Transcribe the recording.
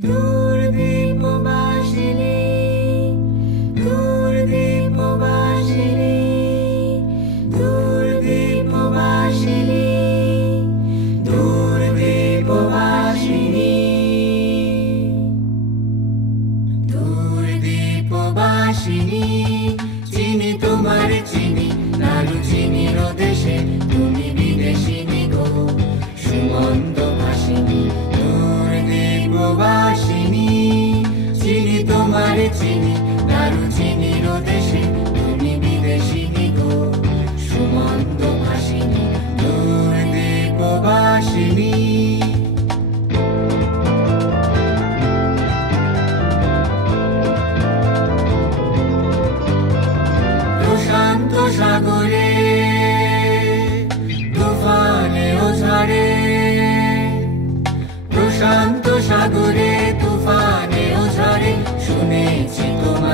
দূরদীপবাসিনী দূরদীপবাসিনী দূরদীপবাসিনী দূরদীপবাসিনী দূরদীপবাসিনী চিনি তোমার চিনি নারু চিনির দেশে তুমি বিদেশিনী গো সুমন্ত ভাসিনী দূরদীপবাসিনী চিনি তোমার চিনি নারু চিনির দেশে তুমি বিদেশিনী গো সুমন্ত ভাসিনী দূরদীপবাসিনী প্রশান্ত সাগরে তুফানে ও ঝড়ে প্রশান্ত সাগরে তুফানে ও ঝড়ে শুনেছি তোমার